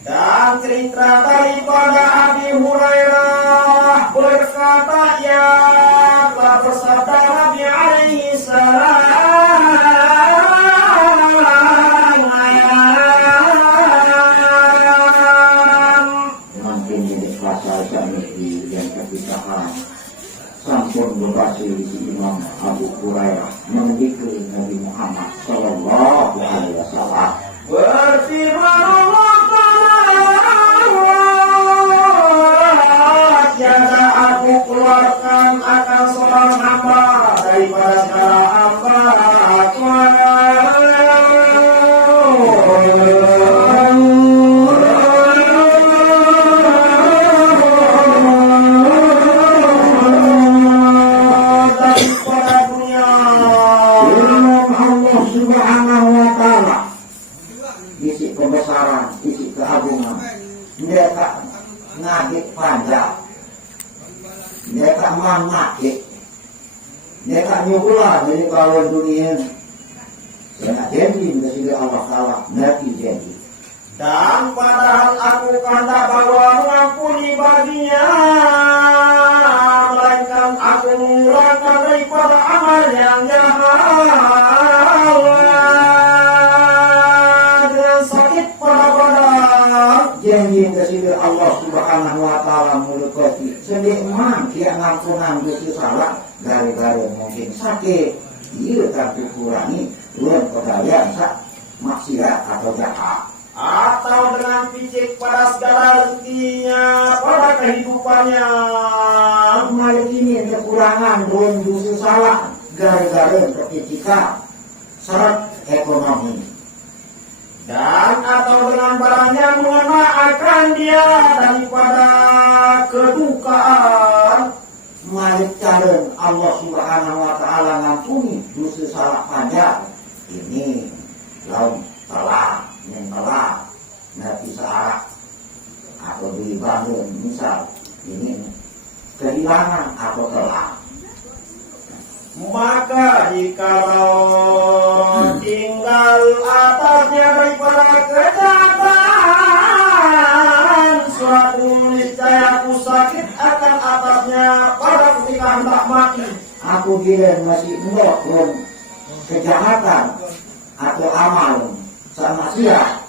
Dan cerita daripada Abi Hurairah berkata, ya telah bersabda Nabi alaihi salam, mungkin ini kuasa jami'i yang kebijakan sampun berhasil di Imam Abu Hurairah memikir Nabi Muhammad Sallallahu Alaihi Wasallam berfirman Allah Ta'ala, tiada aku keluarkan akan seorang hamba daripada segala hamba kebesaran, isi keagungan. Mereka ngagik panjang, mereka mangakik, mereka nyukulah dari kawan dunia. Saya janji dari Allah Ta'ala, nanti janji. Dan padahal aku kata bahwa mengampuni baginya, melainkan aku mengurangkan daripada amal yang jahat. Janji dari Allah Subhanahu Wa Ta'ala mulukoti sedikman dia ngampunan dosa salah gara-gara mungkin sakit dia tapi kurangi luar kedaya maksiat atau jahat atau dengan pijik pada segala rezekinya pada kehidupannya. Malah ini kekurangan luar dosa salah gara-gara ketika syarat ekonomi. Dan atau dengan barangnya mengenakan dia daripada kedukaan. Malik calon Allah Subhanahu Wa Ta'ala ngampuni dosa salah panjang. Ini laut telah yang telah nanti salah atau dibangun misal ini kehilangan atau telah. Maka jikalau tinggal atasnya daripada kejahatan, suatu niscaya aku sakit akan atasnya pada ketika hendak mati. Aku kira masih belum kejahatan atau amal sama siap.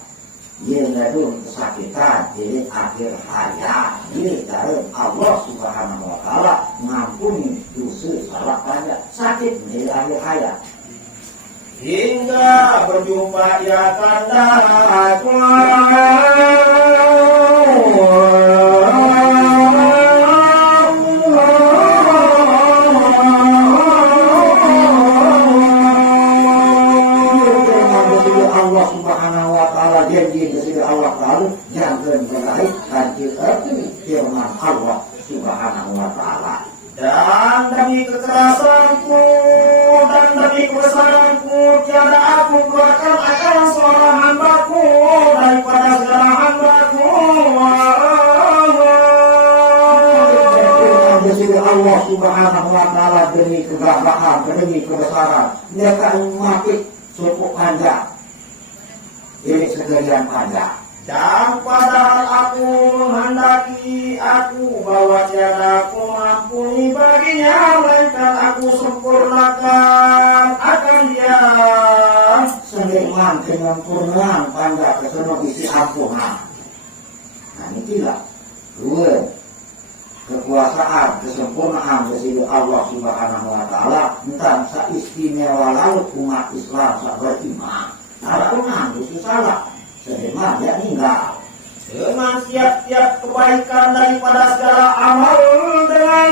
Dia ngadu kesakitan di akhir hayat. Dia dari Allah Subhanahu Wa Ta'ala ngampuni dosa salah banyak sakit di akhir hayat. Hingga berjumpa ia tanda Allah Subhanahu Wa Ta'ala janji dari Allah Ta'ala jangan berlari lanjut firman Allah Subhanahu Wa Ta'ala. Dan demi kekerasanku dan demi kebesaranku tiada aku keluarkan akan seorang hambaku daripada segala hambaku. Allah Subhanahu Wa Ta'ala demi kegagahan, demi kebesaran mereka mati cukup panjang. Ini sekalian panjang. Dan padahal aku menghendaki aku bahwa tiada aku mengampuni baginya, melainkan aku sempurnakan akan dia. Seniman dengan purnaan panjang kesenok isi ampunan. Nah ini tidak. Dua kekuasaan, kesempurnaan dari Allah Subhanahu Wa Ta'ala tentang seistimewa lalu umat Islam sak beriman. Harapan itu salah. Seniman ya meninggal dengan tiap-tiap kebaikan daripada segala amal dengan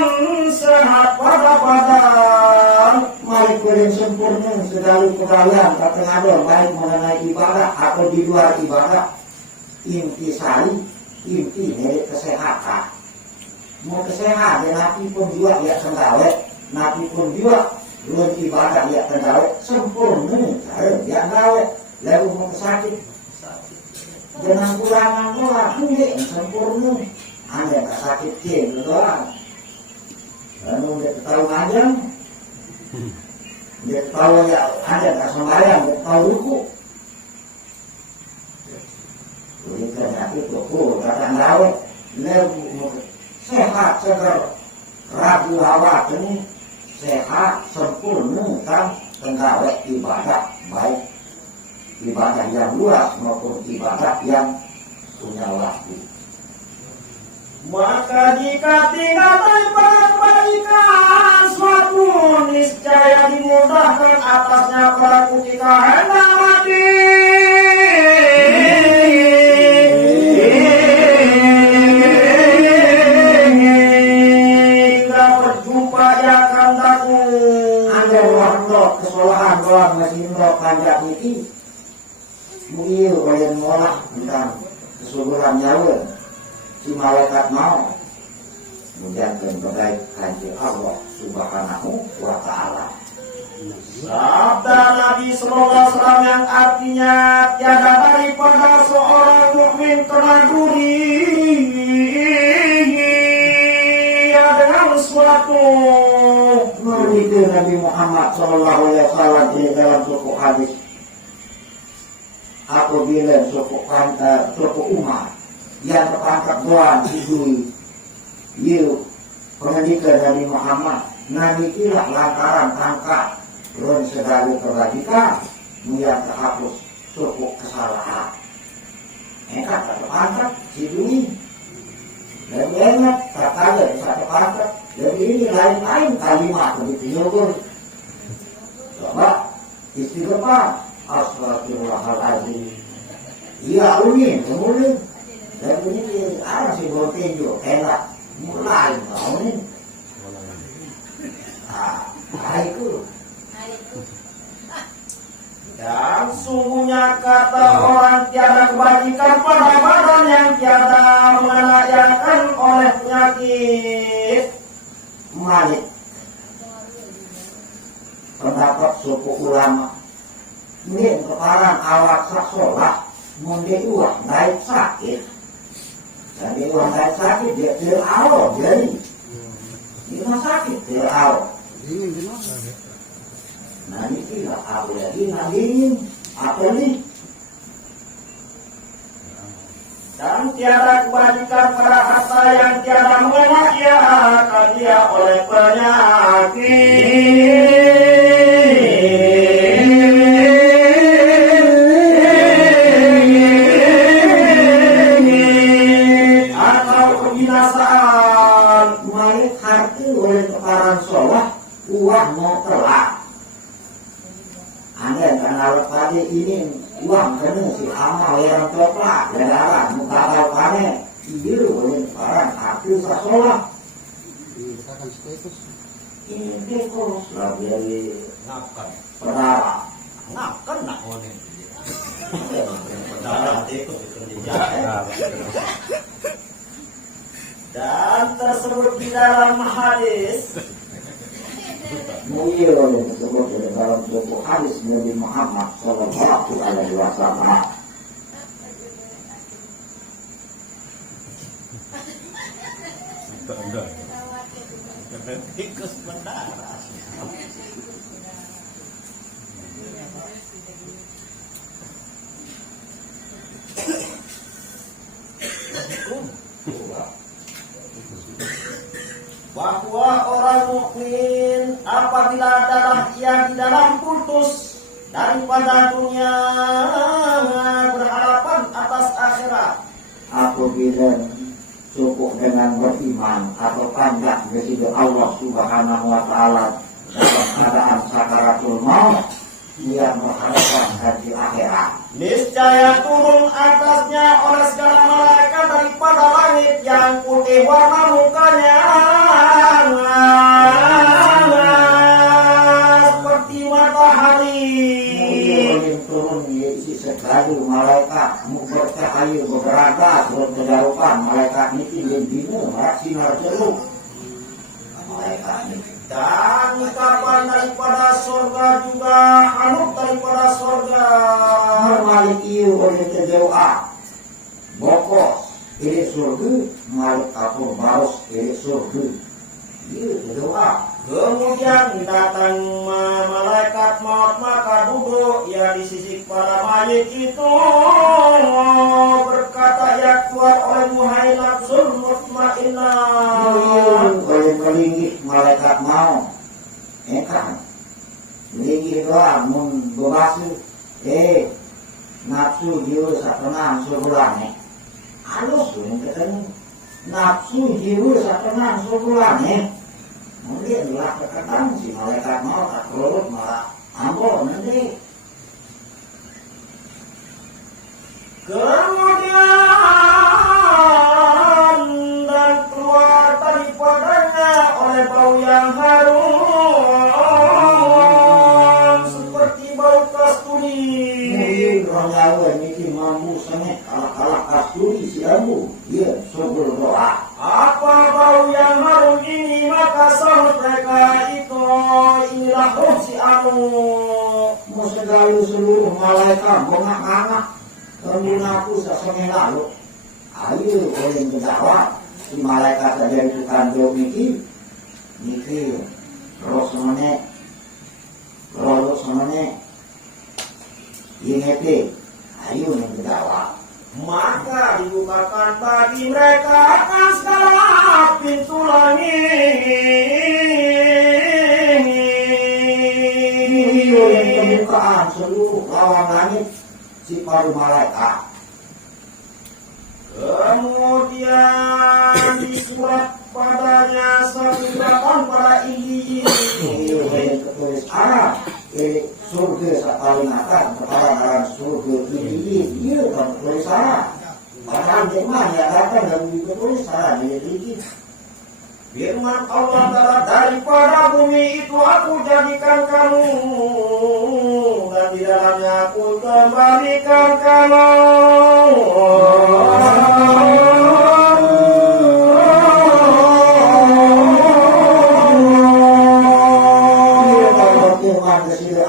sehat pada badan. Mari paling sempurna segala kebaikan kata ada baik mengenai ibadah atau di luar ibadah. Inti dari kesehatan. Mau kesehatan nabi pun juga ya sendawet, nabi pun juga luar ibadah ya sendawet sempurna ya sendawet. Lalu mau sakit dengan kurangan doang, enggak sempurna. Anda tak sakit doang. Lalu udah tahu aja, Dia tahu ya ada tak sembahyang, dia tahu ruku. Jadi ternyata ruku datang lawan, sehat segar, ragu hawa ini sehat sempurna kan tenggawe ibadah baik ibadah yang luas maupun ibadah yang punya waktu. Maka jika tinggal kebaikan suatu niscaya dimudahkan atasnya pelaku jika hendak mati. Hingga berjumpa ya kandaku. Anda waktu kesalahan doang masih mau panjang ini, mungkin kalian menolak tentang kesuburan nyawa. Si malaikat mau menjaga kebaikan Allah Subhanahu wa Ta'ala. Sabda Nabi Sallallahu Alaihi Wasallam yang artinya tiada daripada seorang mukmin teraguri ya dengan suatu. Begitu Nabi Muhammad Sallallahu Alaihi Wasallam di dalam suku hadis. Apabila suku umat yang terangkat doang hidui yuk pendidikan Nabi Muhammad Nabi ilah lantaran tangkap dan segala kebajikan yang terhapus suku kesalahan mereka terangkat hidui dan enak terkada bisa terangkat dan ini lain-lain kalimat begitu nyukur coba istighfar astagfirullahaladzim iya unin kemudian dan ini ada si botinju enak mulai mau nih itu dan sungguhnya kata orang tiada kebajikan pada badan yang tiada mengenayangkan oleh penyakit. Malik pendapat suku ulama ini keparan awak saksolah mendewa naik sakit. Jadi orang lain sakit dia awal jadi di rumah sakit dia awal. Nah ini tidak aku lagi dingin apa nih? Dan tiada kebajikan pada harta yang tiada mengenakan dia oleh penyakit. Uang mau telat. Anda kenal pada ini uang kena si amal yang coklat ledaran muka panen iya boleh barang hati sasolah. Ini dekos lagi dari Ngakan, pedara. ngakan nak onin. Pedara dekos kerja. Dan tersebut di dalam hadis. Mulia oleh tersebut dalam suatu hadis Nabi Muhammad Sallallahu Alaihi Wasallam. Tikus berdarah. Bahwa orang mukmin apabila adalah ia di dalam putus daripada dunia berharapan atas akhirat. Apabila cukup dengan beriman atau panjang kepada Allah Subhanahu Wa Taala dalam keadaan sakaratul maut, dia mengharapkan hari akhirat. Niscaya turun atasnya oleh segala malaikat daripada langit yang putih warna mukanya seperti matahari. Kemudian turun isi sekali malaikat bercahaya beberapa berkejarupan malaikat ini tinggal bina sinar jeruk malaikat ini. Dan kapan daripada surga juga hanut daripada surga. Malik iyo oleh kejawa bokos ini surga malik atau baros ini surga iya kejawa Kemudian datang malaikat maut, maka duduk ia di sisi para mayit itu, berkata, ya Tuhan, olehmu hai nafsul mutmainnah. Oleh melingkih malaikat maut, kan? Melingkih doang, mun bebasi, nafsu jiwa satenang sebulan, halus tuh yang katanya, nafsu jiwa satenang sebulan, mungkin lah kekatan si malaikat mau tak keluar malah ambo nanti. Kemudian dan keluar daripadanya oleh bau yang harum seperti bau kasturi. Orang Jawa ini mampu sangat kalah kasturi si ambu, dia subur doa. Apa bau yang harum ini? Maka sahut mereka itu, inilah roh si anu. Segala seluruh malaikat bongak-ngangak kemunaku sesame lalu. Ayo oleh menjawab si malaikat saja itu kandung niki roh semane ini ayo menjawab. Maka dibukakan bagi mereka akan segala pintu langit. Yang pembukaan seluruh lawan langit si paru malaikat. Kemudian disurat padanya surapan para ini. Yang tertulis surga paling atas kepala dalam surga ini dia kan tertulis padahal memang ya datang dan ditulis ini. Firman Allah Ta'ala, daripada bumi itu aku jadikan kamu, dan di dalamnya aku kembalikan kamu.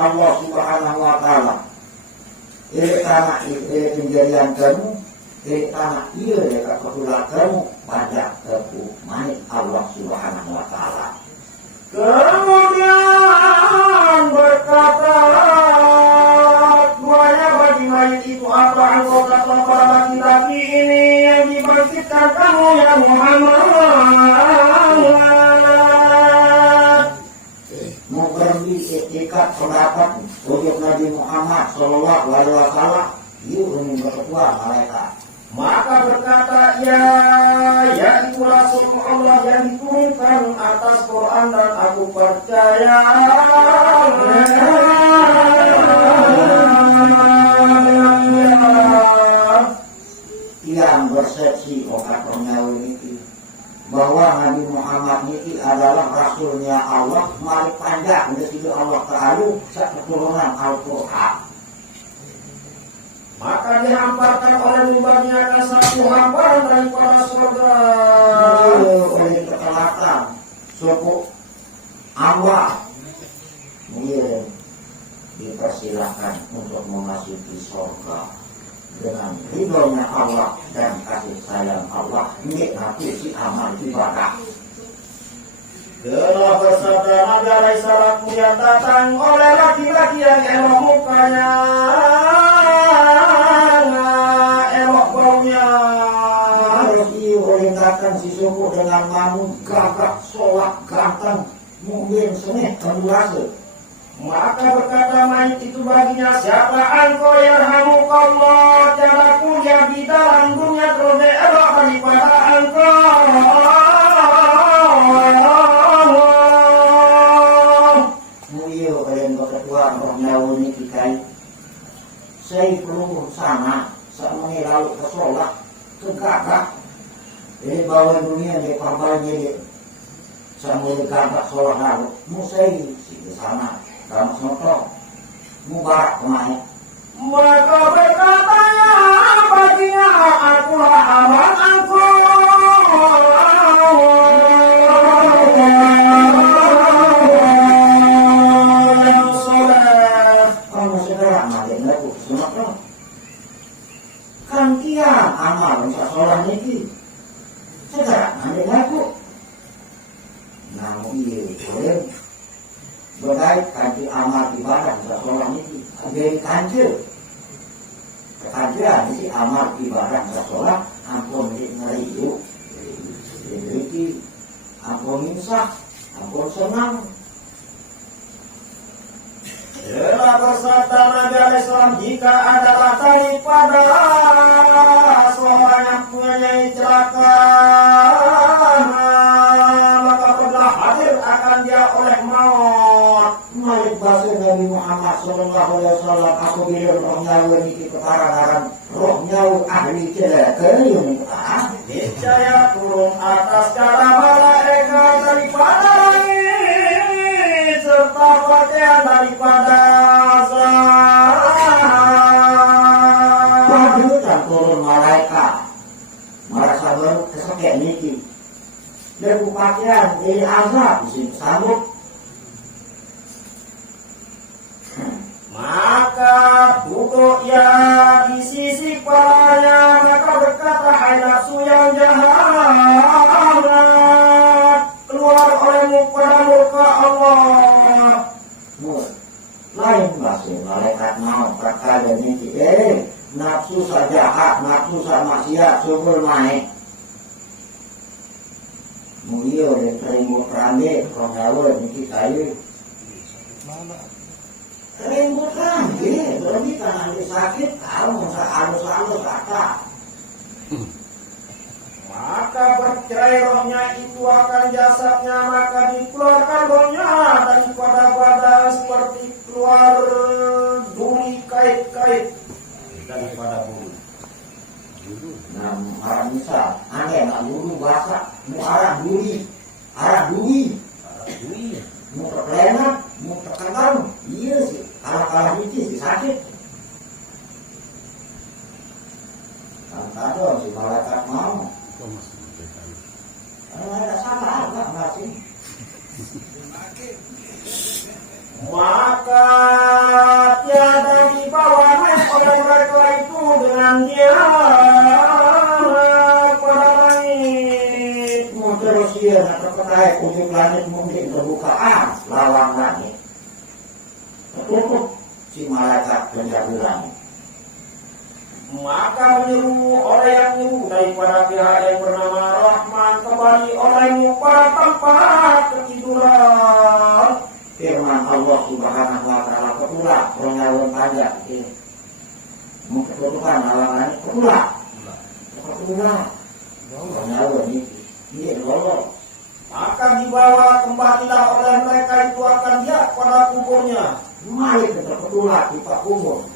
Allah Subhanahu wa Ta'ala. Ini tanah kejadian kamu, ini tanah kebetulan kamu pada tepu manik Allah Subhanahu wa Ta'ala. Kemudian berkata duanya bagi mayit itu, apa anggota para laki-laki ini yang dibangkitkan kamu ya Muhammad? Ikat pendapat untuk Nabi Muhammad Sallallahu Alaihi Wasallam, itu ingin berketua malaikat. Maka berkata, ya itu Rasul Allah yang diturunkan atas Quran dan aku percaya. Yang persepsi okat pernyawa ini bahwa Nabi Muhammad ini adalah Rasulnya Allah, malik panjang dari sisi Allah Ta'ala keturunan Al-Quran. Maka dihamparkan oleh mubahnya ke satu hamparan daripada surga. Oleh ketelatan suku Allah dipersilahkan untuk memasuki surga dengan ridhonya Allah dan kasih sayang Allah, nikmati si amal ibadah. Telah bersabda Nabi alaihi salam yang datang oleh laki-laki yang elok mukanya, elok baunya. Harus diorientasikan si suku dengan mamun gagak, solak, ganteng, mungkin seneh, kendurase. Maka berkata mayit itu baginya, siapa engkau yarhamukallah, tiada kuliah di dalam dunia terlebih elok daripada engkau. Mulia kalian berketua roh nyawa ini kikai. Saya perlu sana, sama ini lalu ke sholat, ke gagak. Jadi bawa dunia di kabarnya dia. Sama ini gagak sholat lalu. Musai si ke sana. Kamu soto, mubarak kemana? Maka berkatanya baginya, akulah abang aku. Kamu segera ngajarin aku, semua kan tiang amal bisa sholat ini. Segera ngajarin aku. Namun iya, boleh. jadi kancil. Kekanjilan ini amal ibadah sholat, ampun ngeriu, jadi ampun insaf, ampun senang. Telah bersabda Nabi Alaihissalam, jika adalah daripada seorang yang punya celaka, maka pernah hadir akan dia oleh maut. Malik bahasa Nabi Muhammad Sallallahu Alaihi Wasallam, aku bila roh nyawa ini ketararan, roh nyawa ahli celaka ini niscaya turun atas kala malaikat daripada langit serta pakaian daripada azab. Padukan turun malaikat merasa berkesekek niki dan pakaian ini azab di sini sambut. Maka duduk ia di sisi kepalanya, maka berkata, hai nafsu yang jahat, keluar olehmu pada murka Allah. Lain bahasa malaikat mau perkara ini nafsu sajahat, nafsu maksiat sumber naik. Mulia dan terimut rame kongawa niki kayu. Terimut rame, berarti karena dia sakit, kalau halus-halus kata. Maka bercerai rohnya itu akan jasadnya, maka dikeluarkan rohnya daripada badan seperti keluar duri kait-kait daripada bulu. Nah, arah misal, aneh nak dulu bahasa, mau arah duri, mau terkelena, mau terkenal, iya sih, kalah itu sih sakit. Kan ada si malaikat mau. Ada salah enggak masih? Maka tiada dibawa oleh mereka itu dengan dia pada langit. Terus dia nak terkait ujung langit mungkin terbuka lawang langit. Tertutup si malaikat penjaga langit. Maka menyeru orang yang menyeru daripada pihak yang bernama Rahman kembali olehmu pada tempat ketiduran. Firman Allah Subhanahu wa taala ketulak pernyawan panjang ini. Mungkin ketutupan lawang langit ketulak. Pernyawan ini Allah. Maka dibawa kembalilah oleh mereka itu akan dia pada kuburnya. Mari kita ketulak di pak kubur.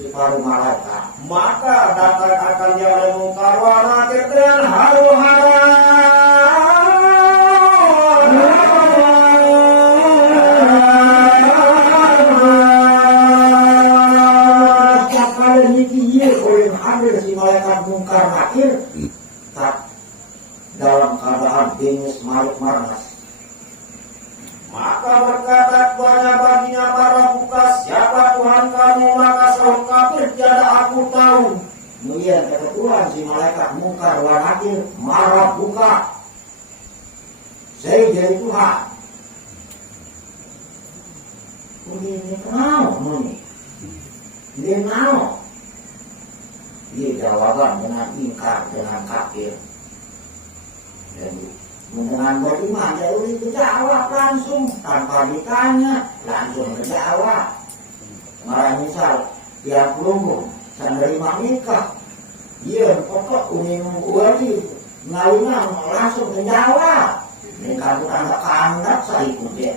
Separuh malaikat. Maka datang akan dia oleh mungkar wa nakir dengan haru-hara. Setiap kali niki oleh hadir si malaikat mungkar nakir tak dalam keadaan bingis malik marnas. Maka berkata kepada baginya para bukas, siapa Tuhan kamu? Maka seorang kafir, tiada aku tahu. Kemudian kata Tuhan si malaikat mungkar wa nakir marah buka. Saya jadi Tuhan. Ini kenal ini. Dia kenal. Dia jawaban dengan ingkar dengan kafir. Jadi dengan beriman dia udah dijawab langsung tanpa ditanya, langsung dijawab. Marah misal tiap lumpuh menerima nikah, dia pokok uning uari ngawinnya langsung dijawab. Nikah bukan kandak saya ikut dia.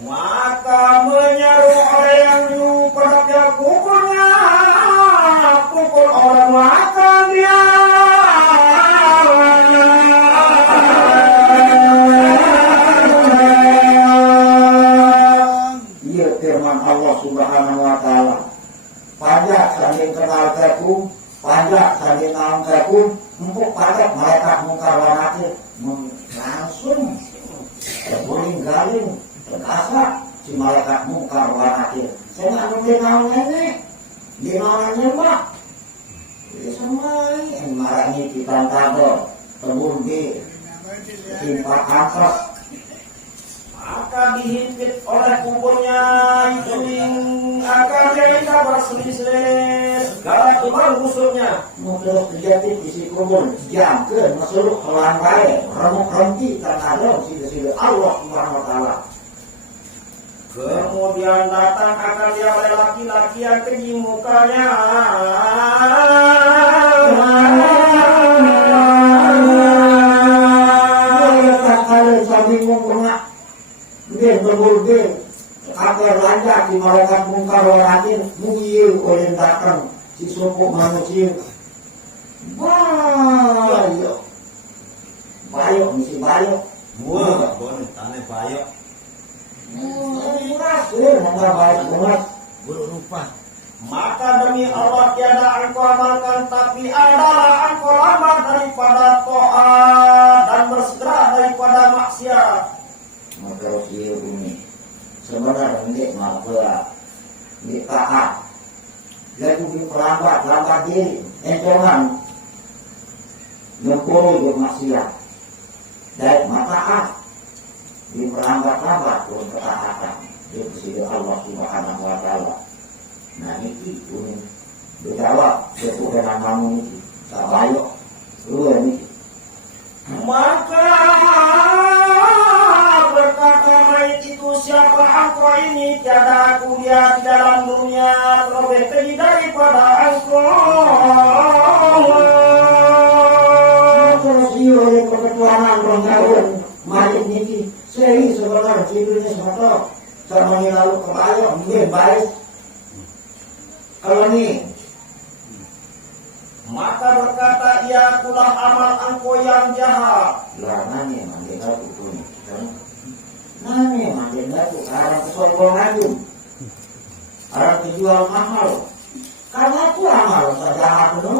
Maka menyeru orang yang dulu pada pihak kuburnya, pukul orang makan dia. Ia firman Allah Subhanahu wa taala. Pajak saking kenal keku, pajak saking naon keku, empuk pajak malaikat mungkar wa nakir langsung guling-galing terasa si malaikat mungkar wa nakir. Saya nggak ngerti naon ini, di naonnya mbak. Jadi semua yang marah ini kita tabor, terbun di timpa kantor. maka dihimpit oleh kuburnya itu akan jadi kabar selisih segala tulang rusuknya. Terus terjadi isi kubur jam ke masuk kelan baik remuk remti terhadap sila-sila Allah Subhanahu Wa Taala. Kemudian datang akan dia oleh laki-laki yang keji mukanya. Dia berbudi agar lanjut di malaikat mungkar wal nakir mungil oleh datang si suku manusia. Bayo misi bayo. Wah, boleh tane bayo. Enggak baik banget. Belum lupa. Maka demi Allah tiada engkau amalkan, tapi adalah engkau lama daripada taat dan bersegera daripada maksiat. Maka usia ini sebenarnya ini maaflah, ini taat. Lalu di lambat diri, entongan ngempuru bermaksiat. Dan mataat di lambat untuk ketaatan. Dia bersedia Allah Subhanahu Wa Taala. Nah ini pun berjawab ketuhanan kamu ini. Tak baik, lu ini. Maka berkata mayit itu, siapa engkau ini? Tiada aku lihat di dalam dunia terlebih tinggi daripada engkau. Terus dia oleh keketuanan orang tahun mayit ini. Seri sebenarnya tidurnya semata. Sama ini lalu kebayang, mungkin baik. Kalau ini maka berkata ia, akulah amal engkau yang jahat. lah nanya mandega itu nih. Nanya mandega itu arah kesombongan itu. Arah dijual mahal. Karena itu amal saja itu.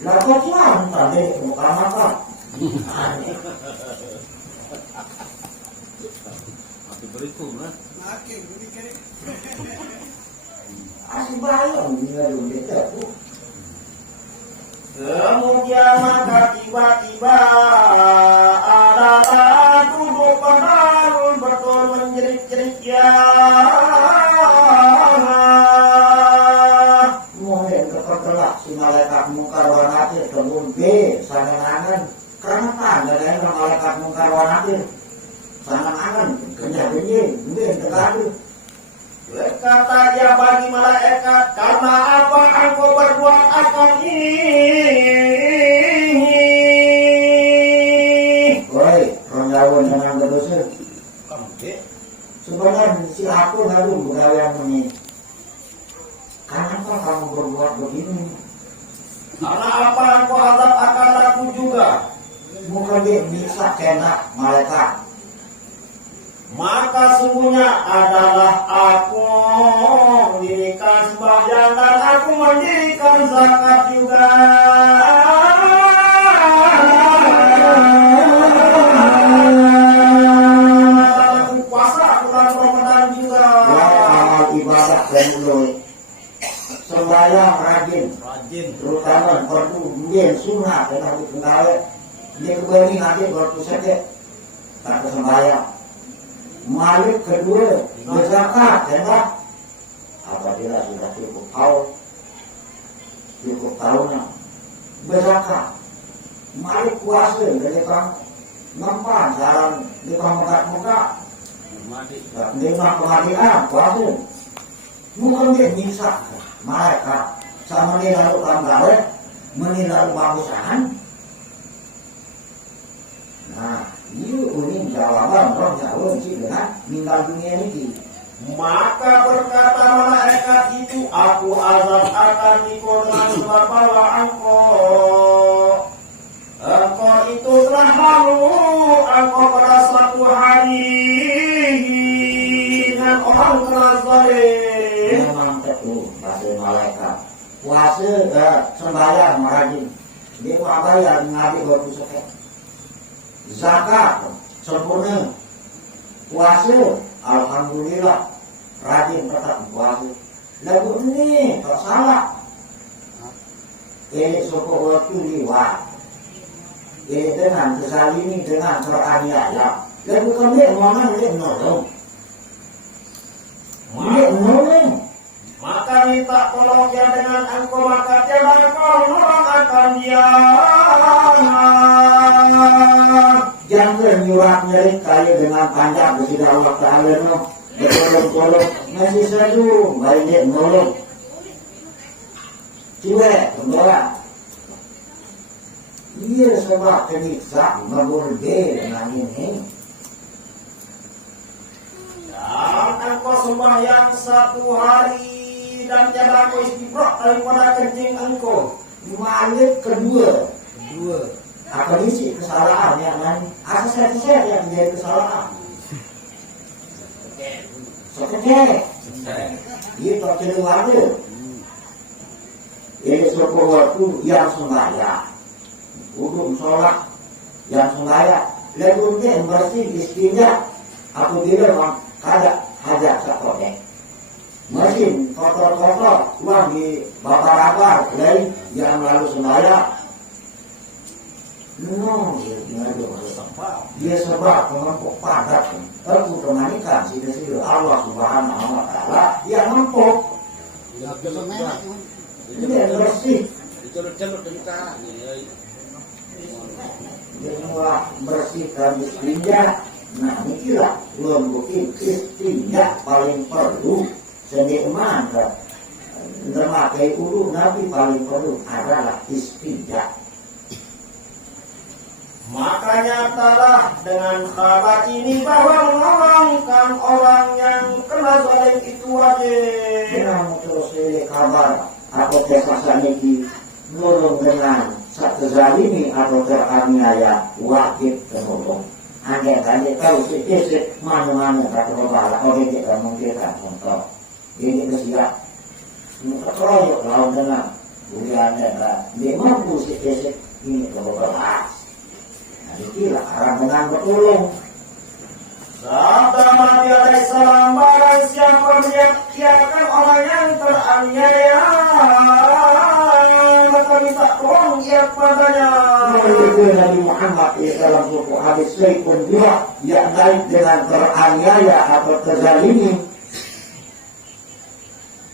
Lah kok Tuhan tadi bukan apa? Mati berikut lah. Asli bayang dia dulu itu. Kemudian maka tiba-tiba adalah tubuh Qadarun betul menjerit-jerit ya. Mungkin kepergelak si malaikat mungkar wal nakir kebun B sangan-angan karena tanda lain malaikat mungkar wal nakir sangan-angan kenyang-kenying mungkin tergaduh. Berkata dia bagi malaikat, karena apa engkau berbuat akan ini? Woi, rondawan dengan berdosa. Kamu dek. Sebenarnya si aku lalu budaya ini. Kenapa kamu berbuat begini? Karena apa engkau azab akan aku juga. Bukan dia bisa kena malaikat. Maka sungguhnya adalah aku mendirikan sembahyang dan aku mendirikan zakat juga. Aku puasa bulan Ramadan juga. Amal ibadah dan dulu. Sembahyang rajin, Rajin. terutama waktu mungkin sunnah dan harus kembali. Dia kembali nanti waktu sedek tak sembahyang. Malik kedua berzakat, ya tak? Apabila sudah cukup tahunnya berzakat. Malik puasa dari kang nampak jalan di kang muka Mati. di kang puasa. Bukan dia bisa mereka sama dia lalu kamar menilai bagusan. Nah, ini unik jawaban orang jauh sih dengan meninggal dunia ini. Maka berkata malaikat itu, aku azab akan ikut dengan sebab bahwa engkau itu telah lalu engkau pada suatu hari dengan orang keras zalim. Memang betul bahasa malaikat. Puasa sembahyang rajin. Dia mau apa ya ngaji waktu sekali. Zakat sempurna. Puasa alhamdulillah rajin tetap puasa. Lagu ini tak salah. Suku waktu liwat. Dengan kesal ini dengan teraniaya Dan bukan dia mana dia nolong. Dia nolong. Maka minta tolong dia dengan engkau, maka tiada kau nolong akan dia. Jangan nyurak nyerik kaya dengan panjang kepada Allah Ta'ala no. Bertolong-tolong masih seru, baik dia nolong. Cuek, pembawa. Ia sebab keniksa berbeda dengan ini. Dan engkau sembahyang 1 hari dan tiada kau istighfar daripada kencing engkau. Malik kedua. Apa isi kesalahan yang lain? Asal saya yang menjadi kesalahan. Sekecil. Itu kedua ada. Ini sebuah waktu yang sembahyang. Uduk sholat yang sembahyang. Lalu dia bersih istinja. Apabila memang kada hajat sekolah. Mesin kotor-kotor uang di bakar-bakar lain yang lalu sembahyang. No, dia sebab menempuk padat. Aku kemanikan sila-sila Allah Subhanahu wa Ta'ala yang mempuk. Dia bersih. Dia bersihkan istinja. Nah, inilah lembukin istinja paling perlu. Senikmat memakai ulu Nabi paling perlu adalah istinja. Makanya telah dengan kabar ini bahwa menolongkan orang yang kena zalim itu wajib. Yang terus kabar atau kesasar ini nolong dengan satu zalimi atau teraniaya wajib menolong. Anda tahu sih mana-mana kata bapak orang tidak memungkinkan untuk ini kesiap. Muka keroyok lawan dengan bulan dan dia mampu sih ini kebebasan. Itulah orang dengan bertolong. Sabda Nabi alaihissalam, barang siapa menyakitkan orang yang teraniaya, maka minta tolong ia padanya. Nabi Muhammad dalam suku hadis pun juga yang baik dengan teraniaya atau terzalimi.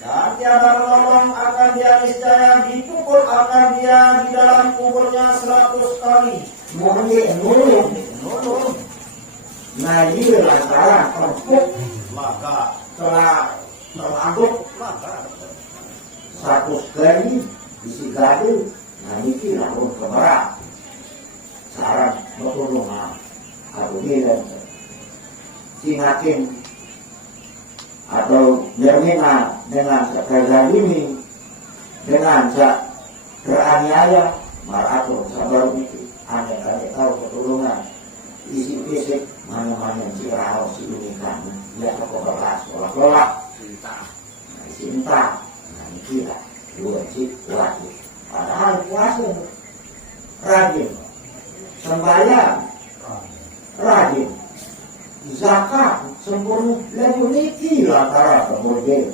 Dan tiada menolong akan dia niscaya dipukul akan dia di dalam kuburnya 100 kali. Mohon dia nolong. Nah ini lantaran empuk Maka telah teranggup 100 kali isi gaduh. Nah ini lalu keberat. Saran bertolongan. Aku bilang sinakin atau jaminan dengan sekezalimi dengan teraniaya maratul sabar itu aneh-aneh tahu pertolongan isi fisik mana-mana cirau si unikan dia kekobalah seolah-olah cinta nah ini lah wajib padahal puasa rajin sembahyang rajin zakat sempurna lalu niki latara kemudian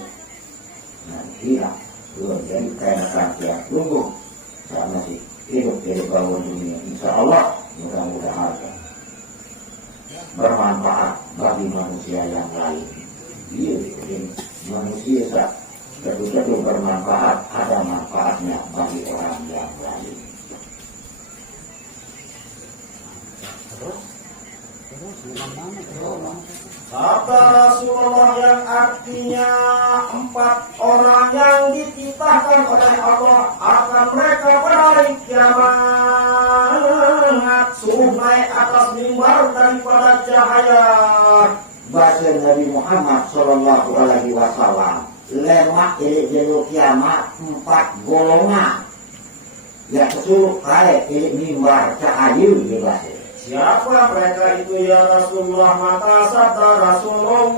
nanti lah belum jadi kain yang tunggu saat masih hidup dari bangun dunia insya Allah mudah-mudahan bermanfaat bagi manusia yang lain. Iya, manusia betul-betul bermanfaat, ada manfaatnya bagi orang yang lain. Sabda Rasulullah yang artinya 4 orang yang dititahkan oleh Allah akan mereka pada hari kiamat suruh naik atas mimbar daripada cahaya. Bahasa Nabi Muhammad Sallallahu Alaihi Wasallam lemak ini jenuh kiamat 4 golongan yang kesuruh kaya ini mimbar cahaya di bahasa. Siapa mereka itu ya Rasulullah? Maka sabda Rasulullah,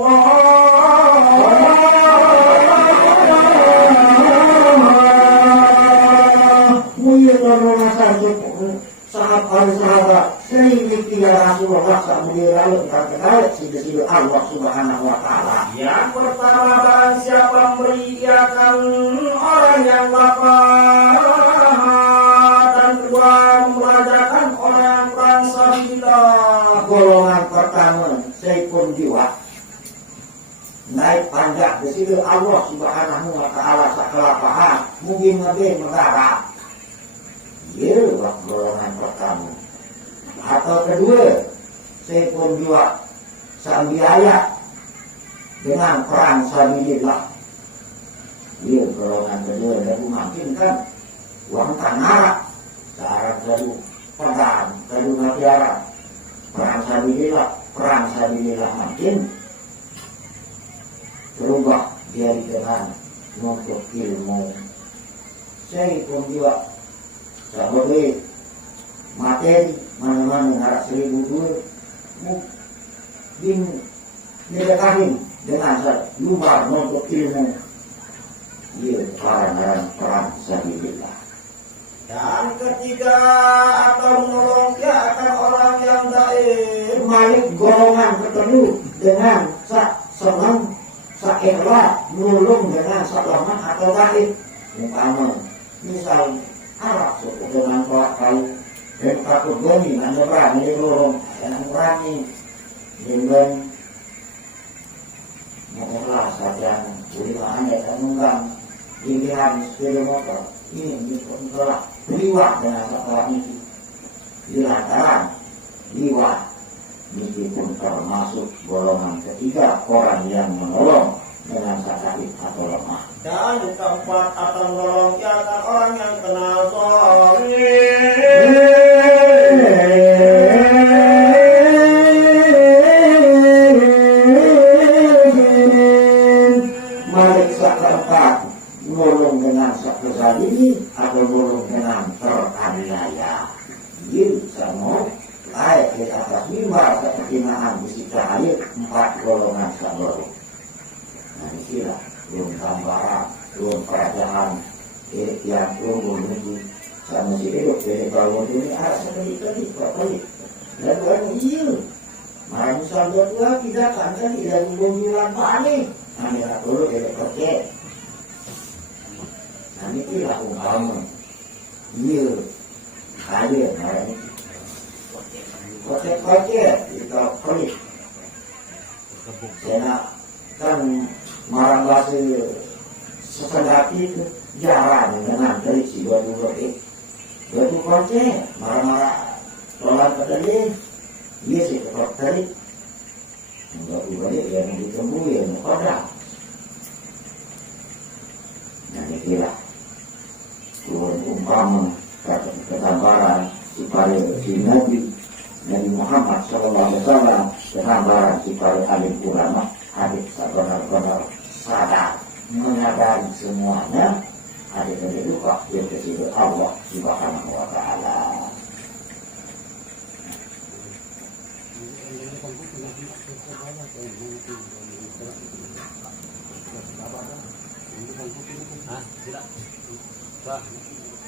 mulia golongan sahabat sehingga ya Rasulullah kemudian lalu terkait sila Allah Subhanahu Wa Taala. yang pertama barang siapa memberikan orang yang lapar, dan kedua kedua memelajakan orang perang sabilillah. Golongan pertama saipun jiwa naik panjang ke situ Allah Subhanahu wa taala sakalapahan mungkin ngebe mengarah. Ieu golongan pertama. Atau kedua saipun jiwa sambiaya dengan perang sabilillah. Ieu golongan kedua dan memungkinkan uang tanah searah dari pedang dari mutiara perang sabilillah makin berubah dari dengan nuntut ilmu. Saya pun juga sebagai materi mana-mana harap 1000 duit mungkin didekahin dengan luar nuntut ilmu. Ia perang sabilillah. Dan ketiga atau menolong akan orang yang daim. Malik golongan tertentu dengan senang ikhlas menolong dengan lemah atau baik. Umpama misal Arab suku dengan pakai dan takut goni hanya berani dorong yang berani dengan mengikhlas saja beriman dan menggang pilihan sepeda motor ini telah liwat dengan seorang itu dilantaran liwat meskipun termasuk golongan ketiga orang yang menolong dengan sakit atau lemah. Dan keempat akan menolong akan orang yang kena Mereka keempat menolong dengan sakit atau menolong dengan teraniaya. Ini semua ayat di atas 5 kepertinaan mesti cahaya 4 golongan sabor. Nah inilah belum gambaran, belum perajaan yang belum menuju sama si hidup dari bangun ini sekali-kali dan orang iya malah misal buat tidak kan tidak mengunjungan panik hanya dulu dari kerja. Nah inilah umpama iya kaya nah ini kocek itu pelik karena kan marang bahasa sesendaki itu jarang dengan dari si batu kocek marah-marah tolak pedali dia sih kepala tadi enggak balik yang ditemui yang kodrak. Nah ini kira turun umpama ketambaran supaya si Nabi Muhammad SAW ketambaran supaya alim ulama adik benar-benar sadar menyadari semuanya adik itu waktu kesitu Allah Subhanahu wa taala. Tidak.